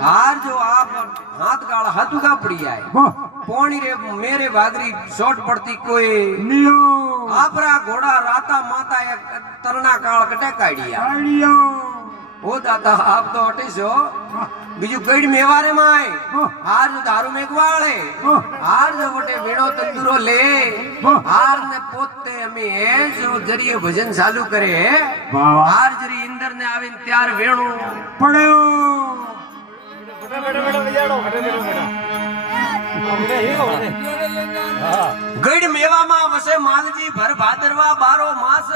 हार जो आप हाथ गाल हाथ उगा पड़ी आए पौनी रे मेरे भागरी शॉट पड़ती कोई लियो आपरा घोड़ा राता माता एक तरना काल कटे काढ़िया आड़ियो ओ दादा आप तो हटीशो बीजू कई मेवारे माए हार जो दारू मेघवाळे हार जो वटे वीणो तंदुरो ले हार ने पोते अमी है जो जरिए भजन चालू करे हार जरी इंदर ने आवे त्यार वेणु पड़यो गढ़ मेवा मां वसे मालजी भर भादरवा 12 मास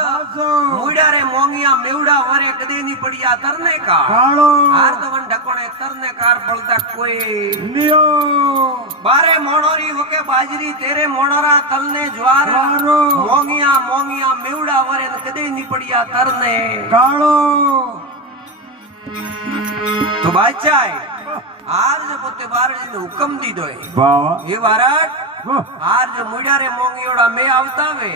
मुड़ा रे मोंगिया मेवड़ा वरे कदे नी पड़िया तरने का कालो हार दवन ढकोणे तरने कार पलता कोई लियो बारे मोणोरी होके बाजरी तेरे मोणोरा तलने ज्वार मोंगिया मोंगिया मेवड़ा वरे कदे नी पड़िया तरने कालो तो बादशाह है हार जो पोते बारजी ने हुक्म दी दो बावा ये वारट हार जो मुड़ा रे मोंगियोड़ा में आवता वे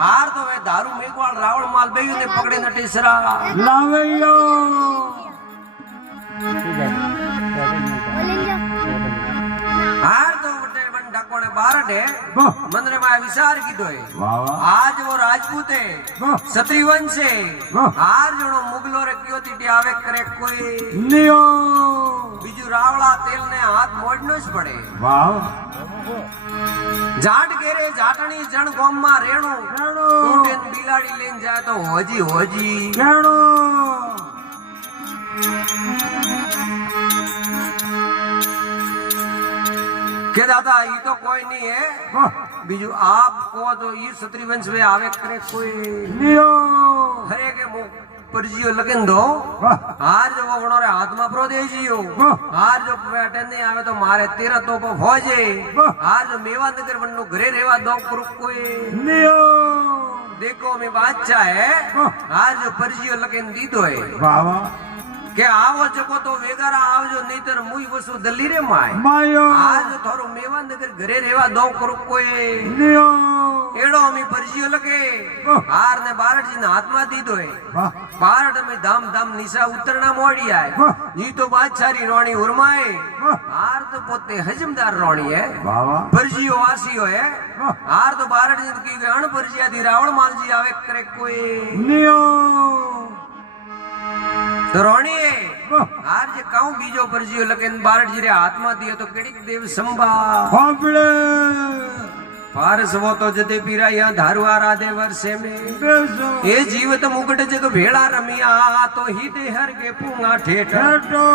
हार तो वे दारू मेघवाल रावण माल बेयू ने पकड़े न टीसरा लावेयो हार तो वटे बन ढकोणे बारट है मंदरे में विचार कीधो है बावा आज वो राजपूत है क्षत्रिय वंश है हार जोनो मुगलो रे क्यों तीटी आवे करे कोई लियो बीजू रावला तेल ने हाथ मोड़नो ज पड़े वाह जाट गेरे जाटणी जण गोम मा रेणु टूटेन बिलाड़ी लेन जाए तो होजी होजी केणो के दादा ये तो कोई नहीं है बीजू आप को तो ये क्षत्रिय वंश में आवे करे कोई लियो हरे के मुंह परजियो लगन दो आज जो वो गणोरे हाथ में प्रो दे जियो आज जो बैठे नहीं आवे तो मारे 13 तो फौजे आज जो मेवा नगर वन्नो घरे रेवा दो पुरुष कोई लियो देखो मैं बादशाह है आज जो परजियो लगन दी दो है बावा के आवो चको तो वेगारा आवजो नहींतर मुई वसु दल्ली रे माय मायो आज थोरो मेवा नगर घरे रेवा दो करो कोई लियो एड़ो अमी परजियो लगे हार ने बारट जी ने हाथ में दी दो है बारट में धाम धाम निशा उतरना मोड़ी आए जी तो बादशाही रोणी उर्माए हार तो पोते हजमदार रोणी है बावा परजियो वासियो है हार तो बारट जी की अण परजिया दी रावण माल जी आवे करे कोई लियो तो रोणी है हार जे काऊ बीजो परजियो लगन बारट जी रे हाथ में दियो तो केड़ी देव संभा फाफड़े पारस वो तो जदे पीरा या धारुआ राधे वर्षे में बेसो ये जीवत मुकुट जग भेड़ा रमिया तो ही दे हर के पूंगा ठेठ ठेठो